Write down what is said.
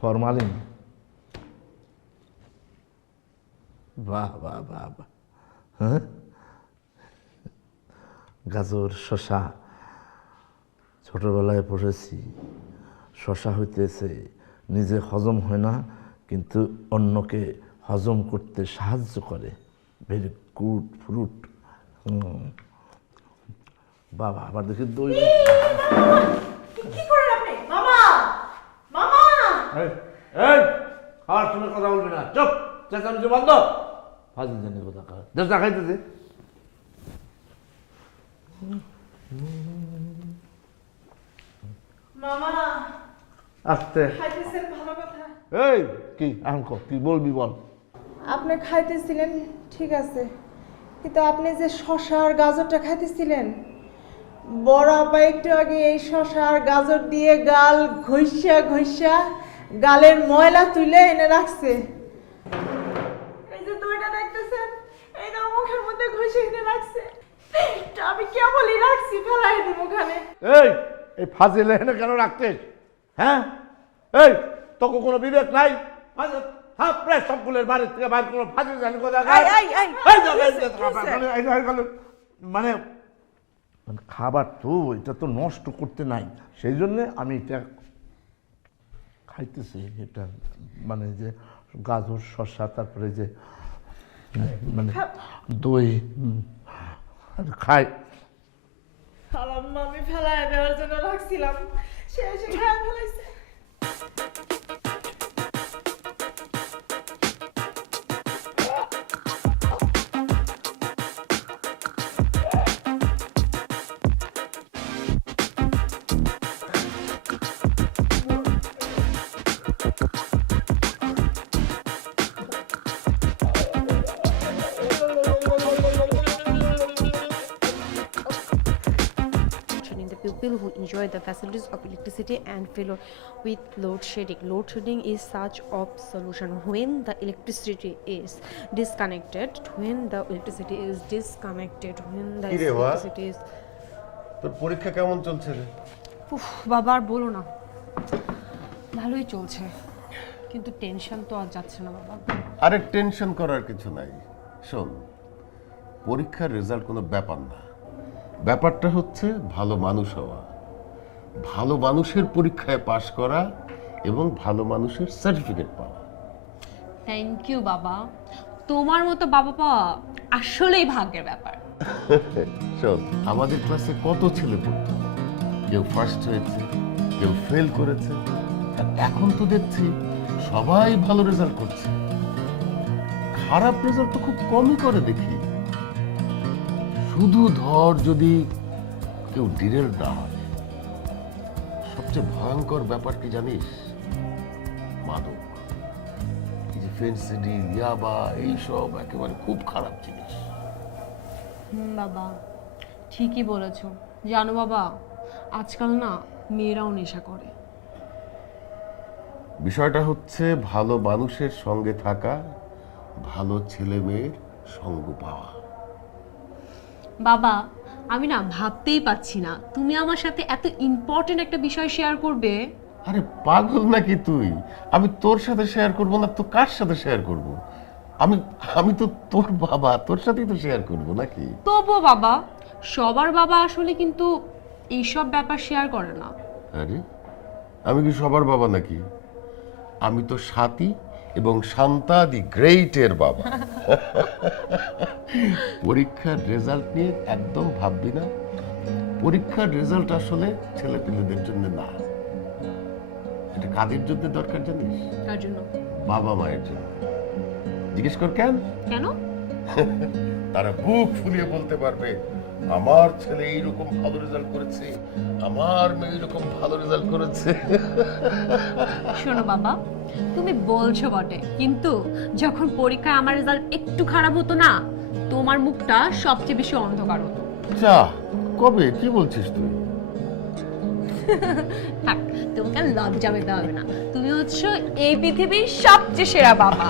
Formalin. বাহ বাহ বাহ বাহ। হ্যাঁ, গাজর শশা ছোটবেলায় পড়েছি, শশা হইতেছে নিজে হজম হয় না কিন্তু অন্যকে হজম করতে সাহায্য করে। Very good fruit. বাবা আবার দেখি দই। কি করেন আপনি? মামা মামা এই খাওয়ার সময় কথা বলবি না, চুপ, চেঁচামেচি বন্ধ। ফাজিল জানি কথা খাওয়া দেশটা খাইতেছে। মামা আস্তে। খাইতেছেন ভালো কথা। এই কি এখন কি বলবি বল। আপনি খাইতেছিলেন ঠিক আছে, কিন্তু আপনি যে শশা আর গাজরটা খাইতেছিলেন, বড় আপা একটু আগে এই শশা আর গাজর দিয়ে গাল ঘষা ঘষা গালের ময়লা তুলে এনে রাখছে। এই যে দইটা দেখতেছেন, এইটা মুখের মধ্যে ঘষে এনে রাখছে। এটা আমি কেবলই রাখছি, ফেলাই দিই মুখানে। এই ফাজিল এখানে কেন রাখতেস? হ্যাঁ, এই তোকে কোনো বিবেক নাই? হ্যাঁ, প্রায় সবগুলোর বাড়ির থেকে বাইরে কোনো ফাজিল জানি কথা মানে খাবার তো এটা তো নষ্ট করতে নাই, সেই জন্যে আমি এটা খাইতেছি। এটা মানে যে গাজর শসা তারপরে যে মানে দই খাই। আমি ফেলাই দেওয়ার জন্য রাখছিলাম, সে এসে খায় ফেলাইছে। People who enjoy the facilities of electricity and feel with load shedding. Load shedding is such of solution when the electricity is disconnected. When the electricity is disconnected. When the electricity is. তোর পরীক্ষা কেমন চলছে রে? উফ বাবা আর বলো না, ভালোই চলছে কিন্তু টেনশন তো আর যাচ্ছে না বাবা। আরে টেনশন করার কিছু নাই। শোন, পরীক্ষার রেজাল্ট কোনো ব্যাপার না, ব্যাপারটা হচ্ছে ভালো মানুষ হওয়া, ভালো মানুষের পরীক্ষায় পাশ করা এবং ভালো মানুষের সার্টিফিকেট পাওয়া। থ্যাংক ইউ বাবা, তোমার মতো বাবা পাওয়া আসলেই ভাগ্যের ব্যাপার। শোন, আমাদের ক্লাসে কত ছেলে পড়তো, কেউ ফার্স্ট হয়েছে, কেউ ফেল করেছে, আর এখন তো দেখছি সবাই ভালো রেজাল্ট করছে। খারাপ রেজাল্ট তো খুব কমই করে দেখি। শুধু ধর যদি কেউ ডিরেল না হয়। সবচেয়ে ভয়ঙ্কর ব্যাপার কি জানিস? মাদক, এই যে ফেন্সিডি, ইয়াবা, এইসব একেবারে খুব খারাপ জিনিস। বাবা ঠিকই বলেছো, জানো বাবা আজকাল না মেয়েরাও নেশা করে। বিষয়টা হচ্ছে ভালো মানুষের সঙ্গে থাকা, ভালো ছেলে মেয়ের সঙ্গ পাওয়া। বাবা আমি না ভাবতেই পাচ্ছি না তুমি আমার সাথে এত ইম্পর্টেন্ট একটা বিষয় শেয়ার করবে। আরে পাগল নাকি তুই? আমি তোর সাথে শেয়ার করব না তো কার সাথে শেয়ার করব? আমি তো তোর বাবা, তোর সাথেই তো শেয়ার করব নাকি? তবুও বাবা, সবার বাবা আসলে কিন্তু এইসব ব্যাপার শেয়ার করে না। আরে আমি কি সবার বাবা নাকি? আমি তো স্বাতী এবং শান্তা দি গ্রেটের বাবা। পরীক্ষার রেজাল্ট নিয়ে একদম ভাববি না। পরীক্ষার রেজাল্ট আসলে ছেলেপেলেদের জন্য না, এটা কাদের জন্য দরকার জানিস? কার জন্য? বাবা মায়ের জন্য। জিজ্ঞেস কর কেন? কেন? তারা বুক ফুলিয়ে বলতে পারবে আমার ছেলে এইরকম ভালো রেজাল্ট করেছে, আমার মেয়ে এইরকম ভালো রেজাল্ট করেছে। শোনো বাবা, তুমি বলছো বটে, কিন্তু যখন পরীক্ষায় আমার রেজাল্ট একটু খারাপ হতো না, তোমার মুখটা সবচেয়ে বেশি অন্ধকার হতো। যা, কবে? কি বলছিস তুই? থাক, তোমাকে আর লজ্জা পেতে হবে না, তুমি হচ্ছে এই পৃথিবীর সবচেয়ে সেরা বাবা।